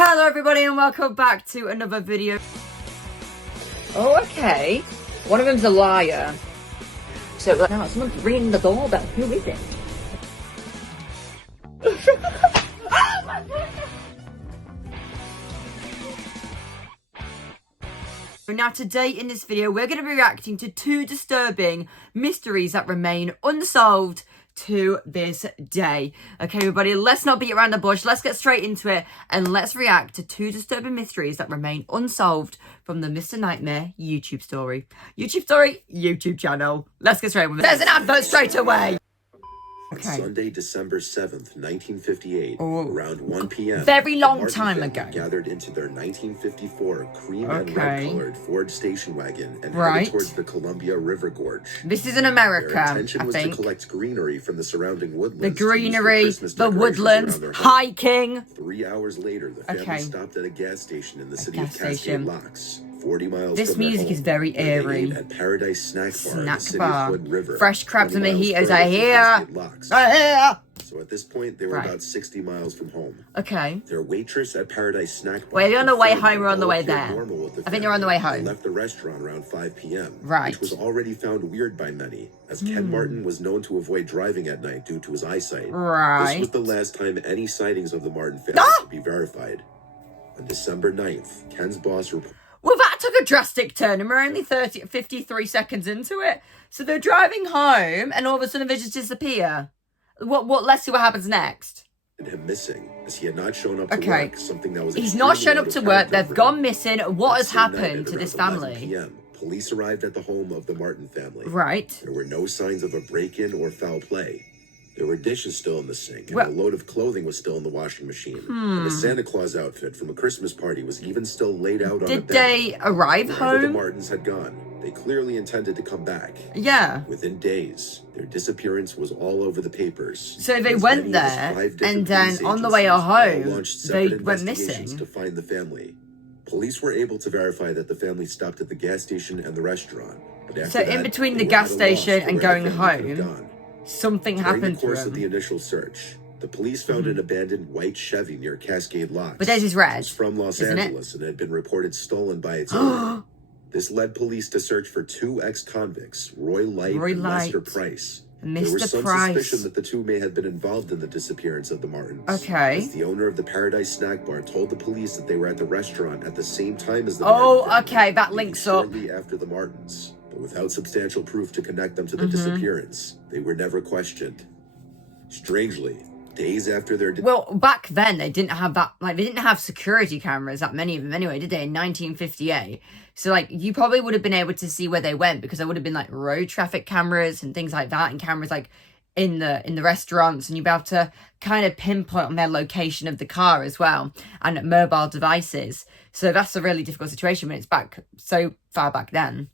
Hello everybody and welcome back to another video. Oh, okay. One of them's a liar. So now someone's ringing the doorbell. Who is it? Now today in this video we're going to be reacting to two disturbing mysteries that remain unsolved to this day. Okay everybody, let's not beat around the bush, let's get straight into it and let's react to two disturbing mysteries that remain unsolved from the Mr. Nightmare YouTube channel. Let's get straight with it. There's an advert straight away. Okay. Sunday, December 7th, 1958, around 1 p.m. Very long time ago. Gathered into their 1954 cream and red-colored Ford station wagon and headed towards the Columbia River Gorge. This is in America, Their intention was to collect greenery from the surrounding woodlands. The greenery, the woodlands, hiking. 3 hours later, the family stopped at a gas station in the city of Cascade Locks. 40 miles this from music home, is very eerie. At Paradise Snack Bar in the city of Hood River. Fresh crabs and mojitos, I hear. So at this point, they were about 60 miles from home. Okay. Their waitress at Paradise Snack Bar. Wait, are they on the way home or on the way there? I think they're on the way home. They left the restaurant around 5 p.m. Right. Which was already found weird by many, as Ken Martin was known to avoid driving at night due to his eyesight. Right. This was the last time any sightings of the Martin family could be verified. On December 9th, Ken's boss reported. Well, that took a drastic turn, and we're only 53 seconds into it. So they're driving home, and all of a sudden they just disappear. Let's see what happens next. Him missing, as he had not shown up to work, something that was he's not shown up to work, they've gone missing. What has happened to this family? PM, police arrived at the home of the Martin family. Right. There were no signs of a break-in or foul play. There were dishes still in the sink, and a load of clothing was still in the washing machine. And the Santa Claus outfit from a Christmas party was even still laid out on the bed. Did they arrive home? The Martins had gone. They clearly intended to come back. Yeah. Within days, their disappearance was all over the papers. So they went there, and then on the way home, they went missing. To find the family. Police were able to verify that the family stopped at the gas station and the restaurant. But after that, in between the gas station and going home, something happened to him. During the course of the initial search, the police found an abandoned white Chevy near Cascade Locks. But this is red. It was from Los Angeles and had been reported stolen by its owner. This led police to search for two ex-convicts, Roy Light and Lester Price. There was some suspicion that the two may have been involved in the disappearance of the Martins. Okay. As the owner of the Paradise Snack Bar told the police that they were at the restaurant at the same time as the Martin family, okay, that links up. Shortly after the Martins. But without substantial proof to connect them to the disappearance, they were never questioned. Strangely, days after their well, back then they didn't have that, they didn't have security cameras, that many of them anyway, did they, in 1958? So, you probably would have been able to see where they went because there would have been, road traffic cameras and things like that, and cameras, in the restaurants, and you'd be able to kind of pinpoint on their location of the car as well, and mobile devices. So that's a really difficult situation when it's back so far back then.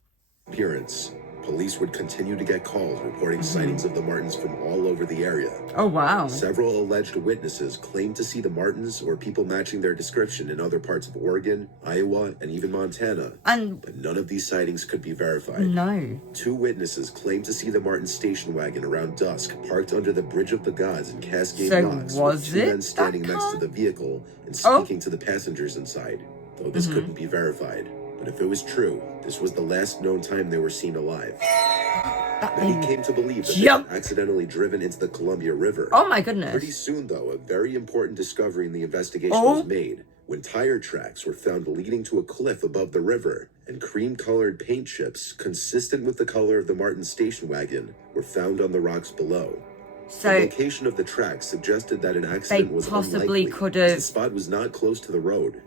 Appearance. Police would continue to get calls reporting sightings of the Martins from all over the area. Oh, wow. Several alleged witnesses claimed to see the Martins or people matching their description in other parts of Oregon, Iowa, and even Montana. But none of these sightings could be verified. No. Two witnesses claimed to see the Martin station wagon around dusk parked under the Bridge of the Gods in Cascade Locks, with two men standing next to the vehicle and speaking to the passengers inside, though this couldn't be verified. But if it was true, this was the last known time they were seen alive. Many came to believe that they were accidentally driven into the Columbia River. Oh my goodness. Pretty soon, though, a very important discovery in the investigation was made when tire tracks were found leading to a cliff above the river, and cream-colored paint chips, consistent with the color of the Martin station wagon, were found on the rocks below. So the location of the tracks suggested that an accident was unlikely, as the spot was not close to the road.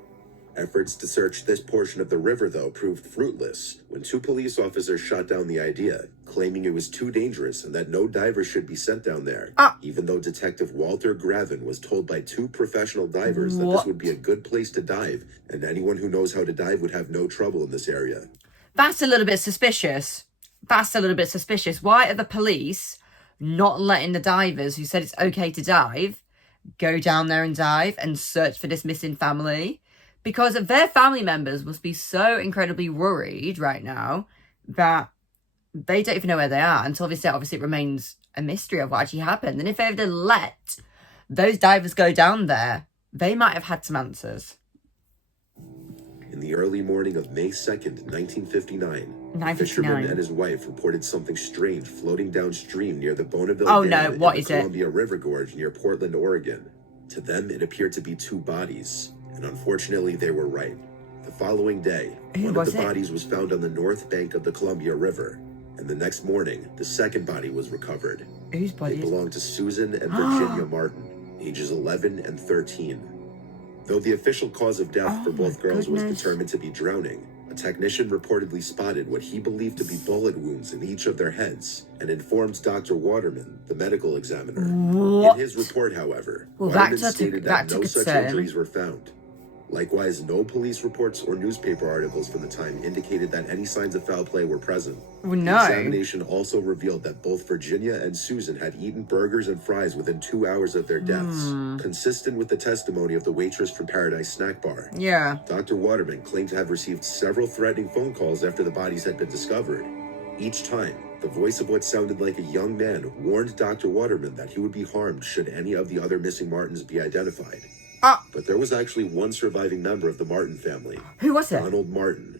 Efforts to search this portion of the river, though, proved fruitless when two police officers shot down the idea, claiming it was too dangerous and that no divers should be sent down there, even though Detective Walter Gravin was told by two professional divers that this would be a good place to dive, and anyone who knows how to dive would have no trouble in this area. That's a little bit suspicious. Why are the police not letting the divers who said it's okay to dive go down there and dive and search for this missing family? Because their family members must be so incredibly worried right now that they don't even know where they are until obviously it remains a mystery of what actually happened. And if they had let those divers go down there, they might have had some answers. In the early morning of May 2nd, 1959, a fisherman and his wife reported something strange floating downstream near the Bonneville Dam in the Columbia River Gorge near Portland, Oregon. To them, it appeared to be two bodies, and unfortunately, they were right. The following day, one of the bodies was found on the north bank of the Columbia River, and the next morning, the second body was recovered. Whose body? They belonged to Susan and Virginia Martin, ages 11 and 13. Though the official cause of death for both girls was determined to be drowning, a technician reportedly spotted what he believed to be bullet wounds in each of their heads and informed Dr. Waterman, the medical examiner. In his report, however, Waterman stated that no such injuries were found. Likewise, no police reports or newspaper articles from the time indicated that any signs of foul play were present. The examination also revealed that both Virginia and Susan had eaten burgers and fries within 2 hours of their deaths, consistent with the testimony of the waitress from Paradise Snack Bar. Dr. Waterman claimed to have received several threatening phone calls after the bodies had been discovered. Each time, the voice of what sounded like a young man warned Dr. Waterman that he would be harmed should any of the other missing Martins be identified. But there was actually one surviving member of the Martin family. Who was it? Donald Martin.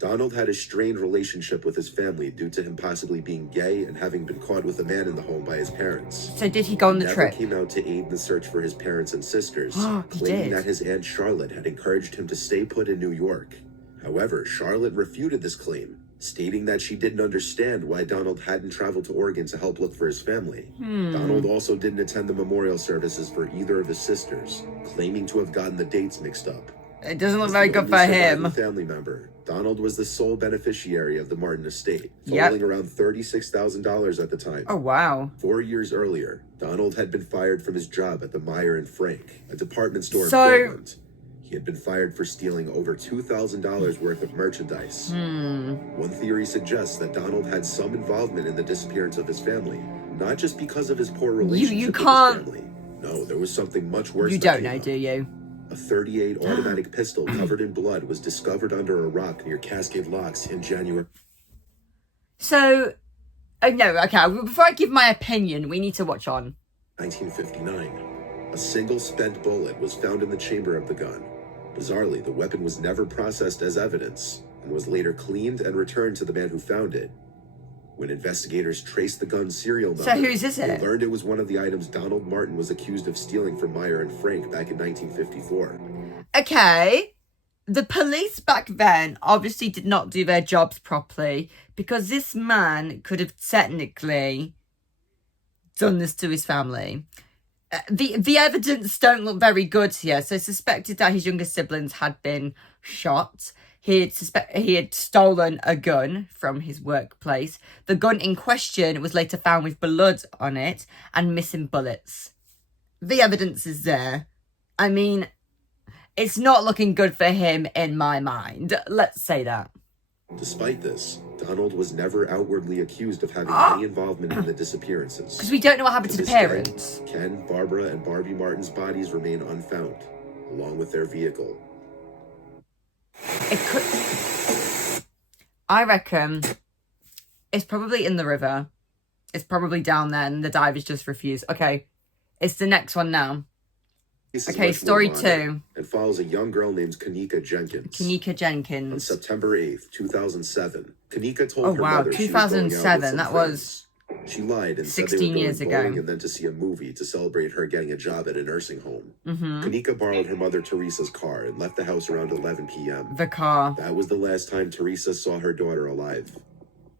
Donald had a strained relationship with his family due to him possibly being gay and having been caught with a man in the home by his parents. So did he go on the trip? He never came out to aid in the search for his parents and sisters, claiming that his Aunt Charlotte had encouraged him to stay put in New York. However, Charlotte refuted this claim, stating that she didn't understand why Donald hadn't traveled to Oregon to help look for his family. Donald also didn't attend the memorial services for either of his sisters, claiming to have gotten the dates mixed up. It doesn't look very good for him. Family member, Donald was the sole beneficiary of the Martin estate, totaling around $36,000 at the time. Oh, wow. 4 years earlier, Donald had been fired from his job at the Meyer and Frank, a department store in Portland. He had been fired for stealing over $2,000 worth of merchandise. One theory suggests that Donald had some involvement in the disappearance of his family, not just because of his poor relationship with his family. No, there was something much worse. You don't know, do you? A .38 automatic pistol covered in blood was discovered under a rock near Cascade Locks in January. So, no, okay, before I give my opinion, we need to watch on. 1959. A single spent bullet was found in the chamber of the gun. Bizarrely, the weapon was never processed as evidence and was later cleaned and returned to the man who found it. When investigators traced the gun's serial number, they learned it was one of the items Donald Martin was accused of stealing from Meyer and Frank back in 1954. Okay, the police back then obviously did not do their jobs properly because this man could have technically done this to his family. The evidence don't look very good here. So suspected that his younger siblings had been shot. He had stolen a gun from his workplace. The gun in question was later found with blood on it and missing bullets. The evidence is there. I mean, it's not looking good for him in my mind. Let's say that. Despite this, Donald was never outwardly accused of having any involvement in the disappearances. Because we don't know what happened to the parents. Ken, Barbara, and Barbie Martin's bodies remain unfound, along with their vehicle. It could... I reckon it's probably in the river. It's probably down there and the divers just refused. Okay, it's the next one now. Okay, story 2. It follows a young girl named Kanika Jenkins. On September 8th, 2007, Kanika told her mother 2007, that was... She lied and 16 said they were years going ago. bowling and then to see a movie to celebrate her getting a job at a nursing home. Kanika borrowed her mother Teresa's car and left the house around 11 p.m. The car. That was the last time Teresa saw her daughter alive.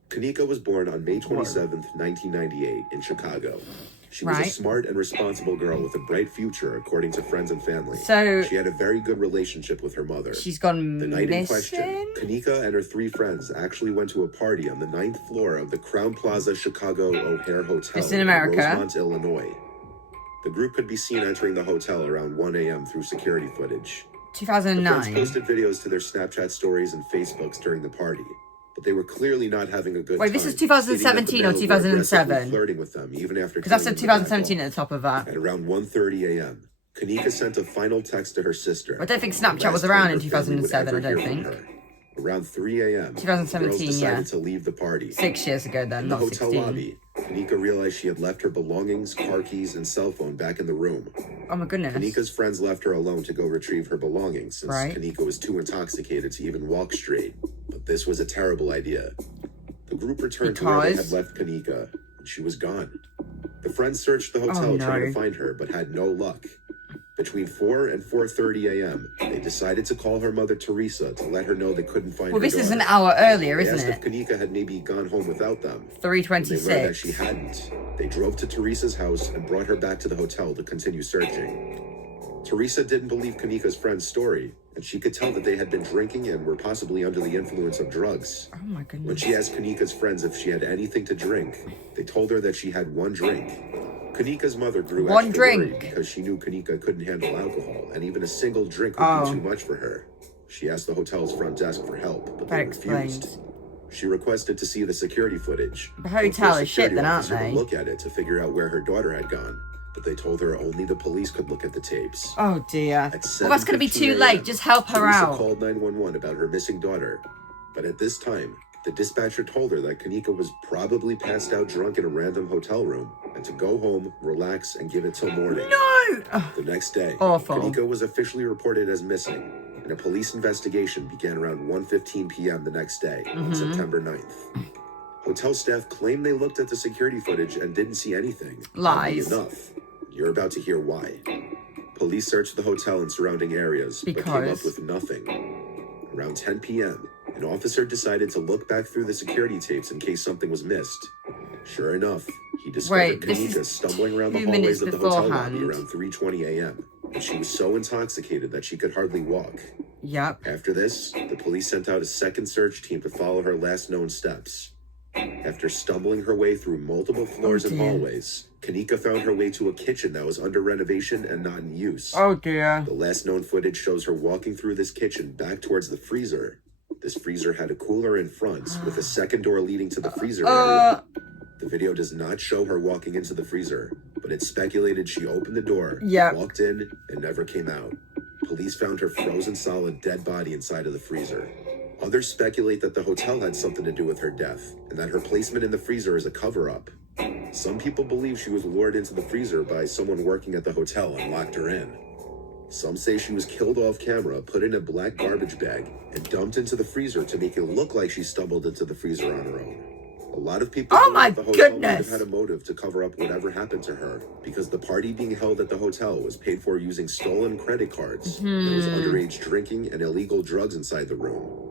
Kanika was born on May 27th, 1998 in Chicago. She was a smart and responsible girl with a bright future, according to friends and family. So she had a very good relationship with her mother. She's gone The night in question, Kanika and her 3 friends actually went to a party on the 9th floor of the Crown Plaza Chicago O'Hare Hotel it's in America. Rosemont, Illinois. The group could be seen entering the hotel around 1 a.m. through security footage. 2009. The friends posted videos to their Snapchat stories and Facebooks during the party. But they were clearly not having a good time. Wait, this is 2017 or 2007? Flirting with them even after. Because that said 2017 at the top of that. At around 1:30 a.m., Kanika sent a final text to her sister. I don't think Snapchat was around in 2007. I don't think. Around 3 a.m., 2017, girls decided to leave the party. 6 years ago, then, in not the hotel 16. lobby, Kanika realized she had left her belongings, car keys, and cell phone back in the room. Oh my goodness. Kanika's friends left her alone to go retrieve her belongings since Right. Kanika was too intoxicated to even walk straight. But this was a terrible idea. The group returned to where they had left Kanika, and she was gone. The friends searched the hotel trying to find her, but had no luck. Between 4 and 4:30 a.m., they decided to call her mother Teresa to let her know they couldn't find her Well, this daughter. is an hour earlier, They isn't asked it? if Kanika had maybe gone home without them. 3:26. They learned that she hadn't. They drove to Teresa's house and brought her back to the hotel to continue searching. Teresa didn't believe Kanika's friend's story, and she could tell that they had been drinking and were possibly under the influence of drugs. Oh my goodness. When she asked Kanika's friends if she had anything to drink, they told her that she had one drink. Kanika's mother grew extra worried because she knew Kanika couldn't handle alcohol, and even a single drink would be too much for her. She asked the hotel's front desk for help, but they refused. She requested to see the security footage. The hotel is shit then, aren't they? To look at it to figure out where her daughter had gone, but they told her only the police could look at the tapes. Oh dear. At Well, that's going to be too late. Just help her Teresa out. called 911 about her missing daughter, but at this time, the dispatcher told her that Kanika was probably passed out drunk in a random hotel room and to go home, relax, and give it till morning. No! The next day, Awful. Kanika was officially reported as missing, and a police investigation began around 1:15 p.m. the next day, on September 9th. Hotel staff claimed they looked at the security footage and didn't see anything. Lies. Enough. You're about to hear why. Police searched the hotel and surrounding areas, but came up with nothing. Around 10 p.m., an officer decided to look back through the security tapes in case something was missed. Sure enough, he discovered Kanika stumbling around the hallways of the hotel lobby around 3:20 a.m., and she was so intoxicated that she could hardly walk. Yep. After this, the police sent out a second search team to follow her last known steps. After stumbling her way through multiple floors and hallways, Kanika found her way to a kitchen that was under renovation and not in use. Oh dear. The last known footage shows her walking through this kitchen back towards the freezer. This freezer had a cooler in front with a second door leading to the freezer area. The video does not show her walking into the freezer, but it's speculated she opened the door, walked in, and never came out. Police found her frozen solid dead body inside of the freezer. Others speculate that the hotel had something to do with her death, and that her placement in the freezer is a cover-up. Some people believe she was lured into the freezer by someone working at the hotel and locked her in. Some say she was killed off camera, put in a black garbage bag, and dumped into the freezer to make it look like she stumbled into the freezer on her own. A lot of people believe the hotel might have had a motive to cover up whatever happened to her, because the party being held at the hotel was paid for using stolen credit cards. There was underage drinking and illegal drugs inside the room.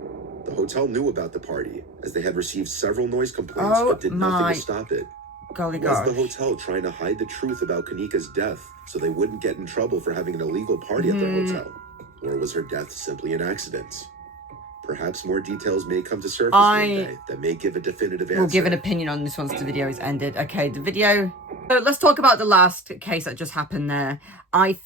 The hotel knew about the party, as they had received several noise complaints but did nothing to stop it. Golly Was the hotel trying to hide the truth about Kanika's death so they wouldn't get in trouble for having an illegal party at their hotel? Or was her death simply an accident? Perhaps more details may come to surface one day that may give a definitive answer. We'll give an opinion on this once the video is ended. Okay, the video... So let's talk about the last case that just happened there. I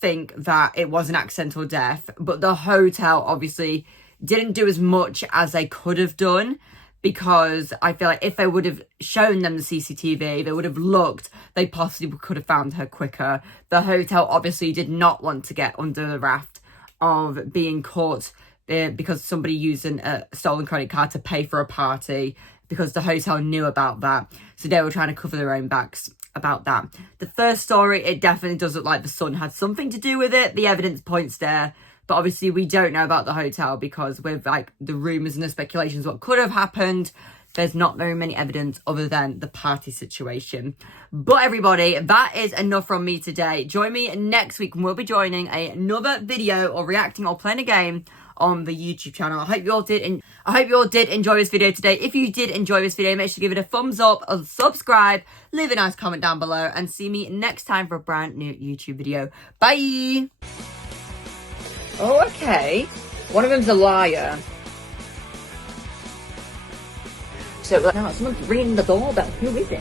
think that it was an accidental death, but the hotel obviously didn't do as much as they could have done, because I feel like if they would have shown them the CCTV, they would have looked, they possibly could have found her quicker. The hotel obviously did not want to get under the raft of being caught because somebody used a stolen credit card to pay for a party, because the hotel knew about that. So they were trying to cover their own backs about that. The first story, it definitely does look like the son had something to do with it. The evidence points there. But obviously we don't know about the hotel, because with like the rumours and the speculations what could have happened, there's not very many evidence other than the party situation. But everybody, that is enough from me today. Join me next week and we'll be joining another video or reacting or playing a game on the YouTube channel. I hope you all did enjoy this video today. If you did enjoy this video, make sure to give it a thumbs up, subscribe, leave a nice comment down below, and see me next time for a brand new YouTube video. Bye! Oh, okay. One of them's a liar. So now someone's ringing the doorbell. Who is it?